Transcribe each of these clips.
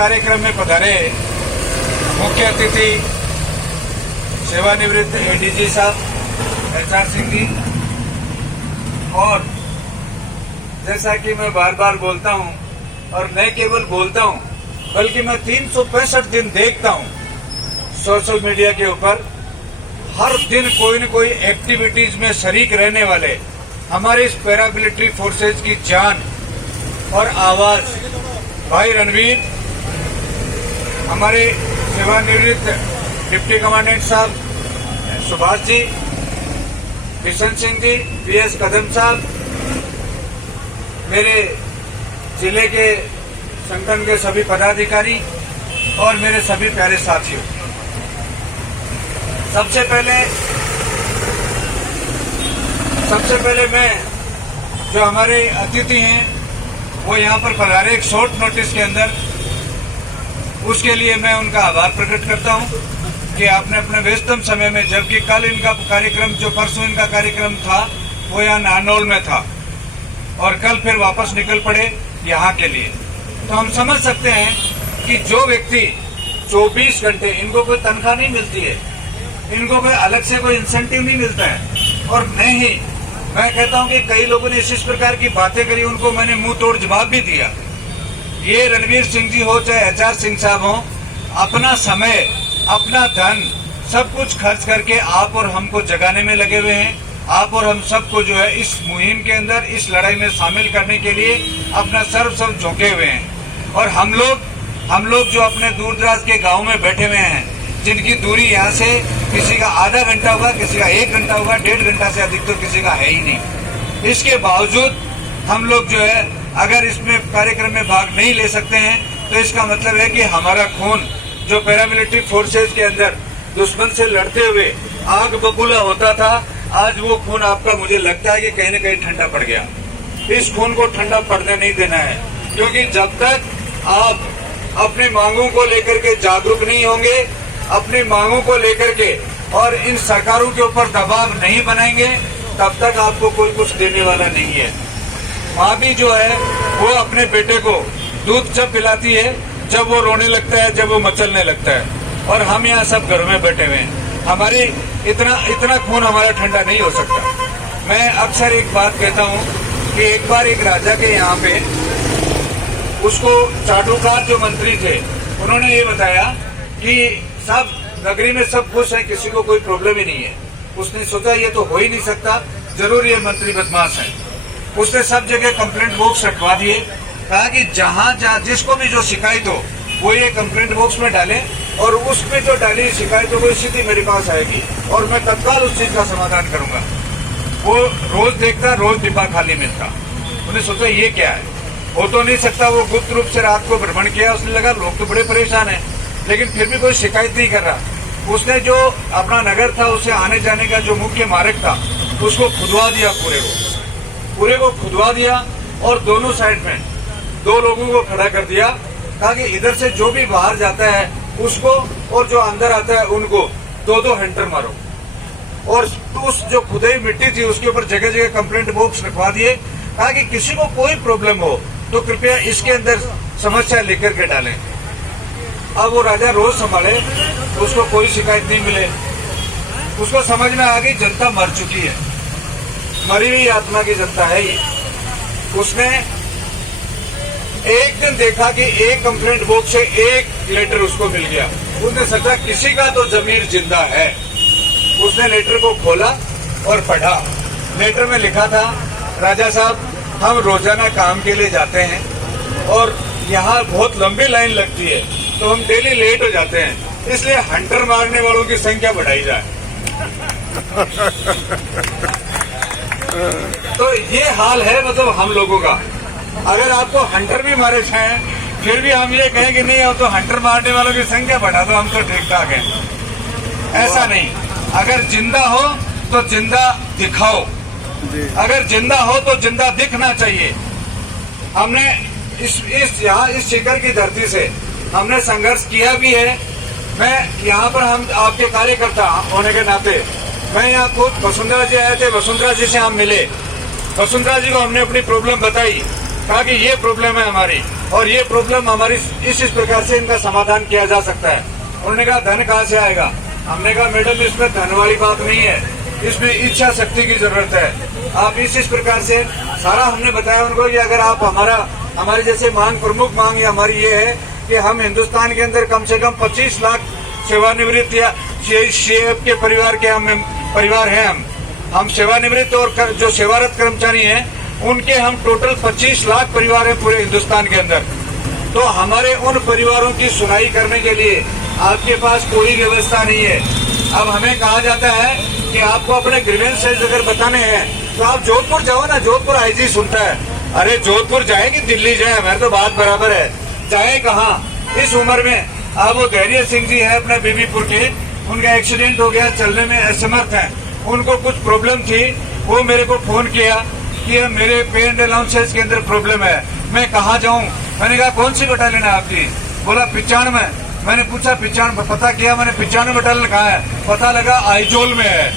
कार्यक्रम में पधारे मुख्य अतिथि सेवानिवृत्त एडीजी साहब एचआर सिंह जी, और जैसा कि मैं बार बार बोलता हूं, और न केवल बोलता हूं बल्कि मैं 365 दिन देखता हूं सोशल मीडिया के ऊपर, हर दिन कोई न कोई एक्टिविटीज में शरीक रहने वाले हमारे इस पैरामिलिट्री फोर्सेज की जान और आवाज भाई रणवीर, हमारे सेवानिवृत्त डिप्टी कमांडेंट साहब सुभाष जी, किशन सिंह जी, पीएस कदम साहब, मेरे जिले के संगठन के सभी पदाधिकारी और मेरे सभी प्यारे साथियों, सबसे पहले मैं जो हमारे अतिथि हैं वो यहाँ पर पधारे एक शॉर्ट नोटिस के अंदर, उसके लिए मैं उनका आभार प्रकट करता हूँ कि आपने अपने व्यस्तम समय में, जबकि कल इनका कार्यक्रम, जो परसों इनका कार्यक्रम था वो यहाँ नारनौल में था और कल फिर वापस निकल पड़े यहाँ के लिए। तो हम समझ सकते हैं कि जो व्यक्ति 24 घंटे, इनको कोई तनख्वाह नहीं मिलती है, इनको कोई अलग से कोई इंसेंटिव नहीं मिलता है, और नहीं, मैं कहता हूं कि कई लोगों ने इस प्रकार की बातें करी, उनको मैंने मुंह तोड़ जवाब भी दिया। ये रणवीर सिंह जी हो चाहे एचआर सिंह साहब हो, अपना समय, अपना धन, सब कुछ खर्च करके आप और हमको जगाने में लगे हुए हैं। आप और हम सबको जो है इस मुहिम के अंदर, इस लड़ाई में शामिल करने के लिए अपना सर्वस्व झोंके हुए हैं। और हम लोग जो अपने दूर दराज के गाँव में बैठे हुए हैं, जिनकी दूरी यहाँ से किसी का आधा घंटा होगा, किसी का 1 घंटा होगा, 1.5 घंटा से अधिक तो किसी का है ही नहीं। इसके बावजूद हम लोग जो है अगर इसमें कार्यक्रम में भाग नहीं ले सकते हैं तो इसका मतलब है कि हमारा खून जो पैरामिलिट्री फोर्सेज के अंदर दुश्मन से लड़ते हुए आग बबूला होता था, आज वो खून आपका, मुझे लगता है कि कहीं न कहीं ठंडा पड़ गया। इस खून को ठंडा पड़ने नहीं देना है, क्योंकि जब तक आप अपनी मांगों को लेकर के जागरूक नहीं होंगे, अपनी मांगों को लेकर के और इन सरकारों के ऊपर दबाव नहीं बनाएंगे, तब तक आपको कोई कुछ देने वाला नहीं है। माँ भी जो है वो अपने बेटे को दूध जब पिलाती है जब वो रोने लगता है, जब वो मचलने लगता है, और हम यहाँ सब घरों में बैठे हुए हैं। हमारी इतना खून हमारा ठंडा नहीं हो सकता। मैं अक्सर एक बात कहता हूँ कि एक बार एक राजा के यहाँ पे उसको चाटुकार जो मंत्री थे, उन्होंने ये बताया कि सब नगरी में सब खुश हैं, किसी को कोई प्रॉब्लम ही नहीं है। उसने सोचा ये तो हो ही नहीं सकता, जरूर ये मंत्री बदमाश है। उसने सब जगह कंप्लेंट बॉक्स रखवा दिए, कहा कि जहाँ जिसको भी जो शिकायत हो वो ये कंप्लेंट बॉक्स में डाले, और उसमें जो डाली शिकायत हो वो सीधी मेरे पास आएगी और मैं तत्काल उस चीज का समाधान करूंगा। वो रोज देखता, रोज डिब्बा खाली मिलता। उन्हें सोचा ये क्या है, हो तो नहीं सकता। वो गुप्त रूप से रात को भ्रमण किया, उसने लगा लोग तो बड़े परेशान है, लेकिन फिर भी कोई शिकायत नहीं कर रहा। उसने जो अपना नगर था, उसे आने जाने का जो मुख्य मार्ग था, उसको खुदवा दिया, पूरे को खुदवा दिया, और दोनों साइड में 2 लोगों को खड़ा कर दिया, कहा कि इधर से जो भी बाहर जाता है उसको, और जो अंदर आता है उनको 2-2 हंटर मारो। और उस जो खुदाई मिट्टी थी उसके ऊपर जगह जगह कंप्लेंट बॉक्स रखवा दिए, कहा कि किसी को कोई प्रॉब्लम हो तो कृपया इसके अंदर समस्या लेकर के डालें। अब वो राजा रोज संभाले, उसको कोई शिकायत नहीं मिले। उसको समझ में आ गई जनता मर चुकी है, मरी हुई आत्मा की जनता है ये। उसने एक दिन देखा कि एक कंप्लेंट बॉक्स से एक लेटर उसको मिल गया। उसने सोचा किसी का तो जमीर जिंदा है। उसने लेटर को खोला और पढ़ा। लेटर में लिखा था, राजा साहब, हम रोजाना काम के लिए जाते हैं और यहाँ बहुत लंबी लाइन लगती है, तो हम डेली लेट हो जाते हैं, इसलिए हंटर मारने वालों की संख्या बढ़ाई जाए। तो ये हाल है मतलब हम लोगों का। अगर आपको हंटर भी मारे जाए फिर भी हम ये कहें कि नहीं, अब तो हंटर मारने वालों की संख्या बढ़ा दो, हम तो ठीक ठाक हैं। ऐसा नहीं, अगर जिंदा हो तो जिंदा दिखाओ, अगर जिंदा हो तो जिंदा दिखना चाहिए। हमने इस शिखर की धरती से हमने संघर्ष किया भी है। मैं यहाँ पर, हम आपके कार्यकर्ता होने के नाते, मैं यहाँ खुद वसुंधरा जी आए थे, वसुंधरा जी से हम मिले, वसुंधरा जी को हमने अपनी प्रॉब्लम बताई, कहा कि ये प्रॉब्लम है हमारी, और ये प्रॉब्लम हमारी इस प्रकार से इनका समाधान किया जा सकता है। उन्होंने कहा धन कहाँ से आएगा? हमने कहा मैडम इसमें धन वाली बात नहीं है, इसमें इच्छा शक्ति की जरूरत है। आप इस प्रकार से सारा हमने बताया उनको कि अगर आप हमारे जैसे मांग, प्रमुख मांग हमारी ये है कि हम हिंदुस्तान के अंदर कम से कम 25 लाख सेवानिवृत्त या सीएफ के परिवार के परिवार हैं। हम सेवानिवृत्त और जो सेवारत कर्मचारी हैं उनके हम टोटल 25 लाख परिवार हैं पूरे हिंदुस्तान के अंदर। तो हमारे उन परिवारों की सुनाई करने के लिए आपके पास कोई व्यवस्था नहीं है। अब हमें कहा जाता है कि आपको अपने ग्रीवेंसेस अगर बताने हैं तो आप जोधपुर जाओ ना, जोधपुर आईजी सुनता है। अरे जोधपुर जाए कि दिल्ली जाए, हमारे तो बात बराबर है। जाए कहाँ इस उम्र में? अब वो धैर्य सिंह जी है अपने बीबीपुर के, उनका एक्सीडेंट हो गया, चलने में असमर्थ हैं, उनको कुछ प्रॉब्लम थी। वो मेरे को फोन किया कि मेरे पे एंड अलाउंसेस के अंदर प्रॉब्लम है, मैं कहाँ जाऊँ? मैंने कहा कौन सी बटालियन है आपकी? बोला 95। मैंने पूछा 95, पता किया मैंने 95 बटालियन कहाँ है? पता लगा आइजोल में है,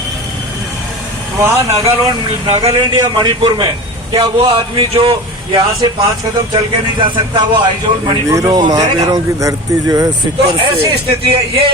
वहाँ नागालैंड या मणिपुर में। क्या वो आदमी जो यहाँ से 5 कदम चल के नहीं जा सकता वो आइजोल मणिपुर में महावीरों की धरती जो है तो ऐसी स्थिति है। ये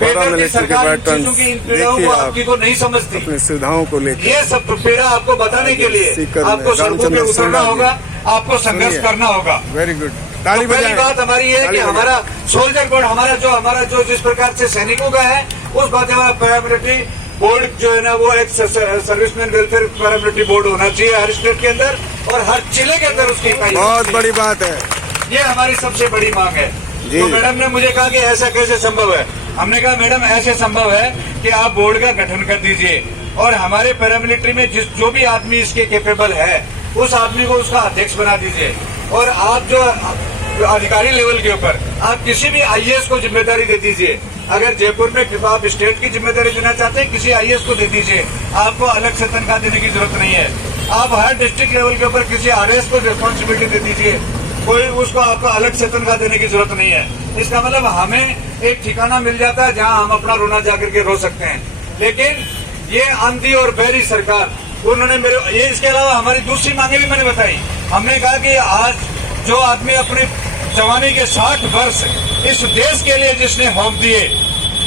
बेदर्दी सरकार चीजों की इन पीड़ाओं को आपकी को नहीं समझती, अपनी सुविधाओं को लेकर। ये सब पीड़ा आपको बताने के लिए आपको सड़कों पे उतरना होगा, आपको संघर्ष करना होगा। Very good. पहली बात हमारी ये है कि हमारा सोल्जर बोर्ड हमारा जो जिस प्रकार से सैनिकों का है उस बात हमारा पैरामिलिट्री बोर्ड जो है ना वो एक सर्विसमैन वेलफेयर पैरामिलिट्री बोर्ड होना चाहिए हर स्टेट के अंदर और हर जिले के अंदर उसकी इकाई। बहुत बड़ी बात है, ये हमारी सबसे बड़ी मांग है। तो मैडम ने मुझे कहा कि ऐसा कैसे संभव है? हमने कहा मैडम ऐसे संभव है कि आप बोर्ड का गठन कर दीजिए और हमारे पैरामिलिट्री में जो भी आदमी इसके कैपेबल है उस आदमी को उसका अध्यक्ष बना दीजिए। और आप जो अधिकारी लेवल के ऊपर आप किसी भी आईएएस को जिम्मेदारी दे दीजिए। अगर जयपुर में आप स्टेट की जिम्मेदारी देना चाहते हैं किसी आईएएस को दे दीजिए, आपको अलग से तनख्वाह देने की जरूरत नहीं है। आप हर डिस्ट्रिक्ट लेवल के ऊपर किसी आरएएस को रिस्पॉन्सिबिलिटी दे दीजिए, कोई उसको आपको अलग से तनख्वाह देने की जरूरत नहीं है। इसका मतलब हमें एक ठिकाना मिल जाता है जहां हम अपना रोना जाकर के रो सकते हैं। लेकिन ये अंधी और बहरी सरकार उन्होंने ये इसके अलावा हमारी दूसरी मांगे भी मैंने बताई। हमने कहा कि आज जो आदमी अपनी जवानी के 60 वर्ष इस देश के लिए जिसने होम दिए,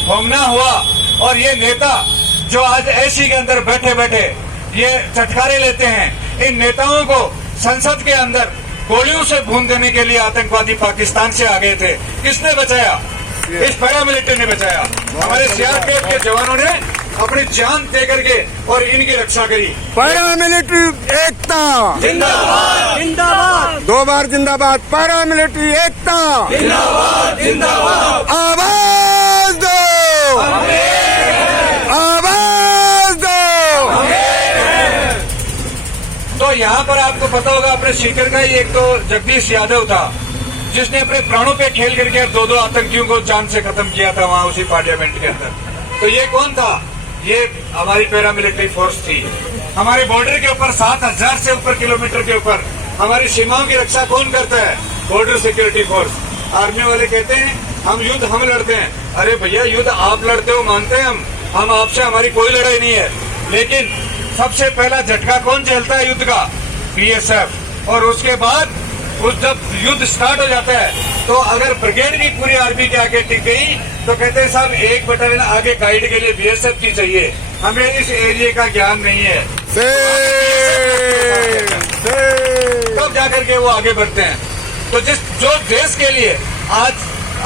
होमना हुआ, और ये नेता जो आज एसी के अंदर बैठे बैठे ये चटकारे लेते हैं, इन नेताओं को संसद के अंदर गोलियों से भून देने के लिए आतंकवादी पाकिस्तान से आ गए थे। किसने बचाया? इस पैरामिलिट्री ने बचाया। हमारे सीआरपीएफ के जवानों ने अपनी जान दे करके और इनकी रक्षा करी। पैरामिलिट्री एकता जिंदाबाद जिंदाबाद, 2 बार जिंदाबाद। पैरामिलिट्री एकता जिंदाबाद जिंदाबाद, आवाज दो, आवाज दो। तो यहाँ पर आपको पता होगा अपने सीकर का ही एक तो जगदीश यादव था जिसने अपने प्राणों पे खेल करके 2 आतंकियों को जान से खत्म किया था वहाँ उसी पार्लियामेंट के अंदर। तो ये कौन था? ये हमारी पैरामिलिट्री फोर्स थी। हमारे बॉर्डर के ऊपर 7000 से ऊपर किलोमीटर के ऊपर हमारी सीमाओं की रक्षा कौन करता है? Border security force. आर्मी वाले कहते हैं हम युद्ध हम लड़ते हैं। अरे भैया युद्ध आप लड़ते हो मानते हैं हम आपसे हमारी कोई लड़ाई नहीं है, लेकिन सबसे पहला झटका कौन झेलता है युद्ध का? बीएसएफ। और उसके बाद जब युद्ध स्टार्ट हो जाता है तो अगर ब्रिगेड भी पूरी आर्मी के आगे टिक गई तो कहते हैं साहब एक बटालियन आगे गाइड के लिए बीएसएफ की चाहिए, हमें इस एरिया का ज्ञान नहीं है, तब जाकर के वो आगे बढ़ते हैं। तो जो देश के लिए आज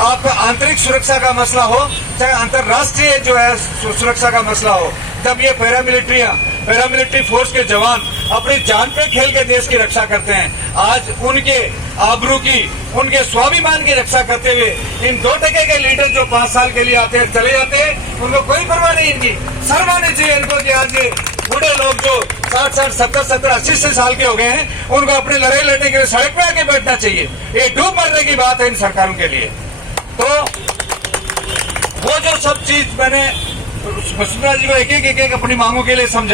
आपका आंतरिक सुरक्षा का मसला हो चाहे अंतर्राष्ट्रीय जो है सुरक्षा का मसला हो, जब ये पैरामिलिट्री फोर्स के जवान अपनी जान पे खेल के देश की रक्षा करते हैं, आज उनके आबरू की उनके स्वाभिमान की रक्षा करते हुए इन 2% के लीडर जो 5 साल के लिए आते हैं चले जाते हैं, उनको कोई परवाह नहीं। इनकी शर्म आनी चाहिए इनको कि आज ये बूढ़े लोग जो 60, 70, 80 साल के हो गए हैं उनको अपनी लड़ाई लड़ने के लिए सड़क पे आके बैठना चाहिए। ये डूब मरने की बात है इन सरकारों के लिए। तो वो जो सब चीज मैंने वसुंधरा जी को एक एक अपनी मांगों के लिए समझाया।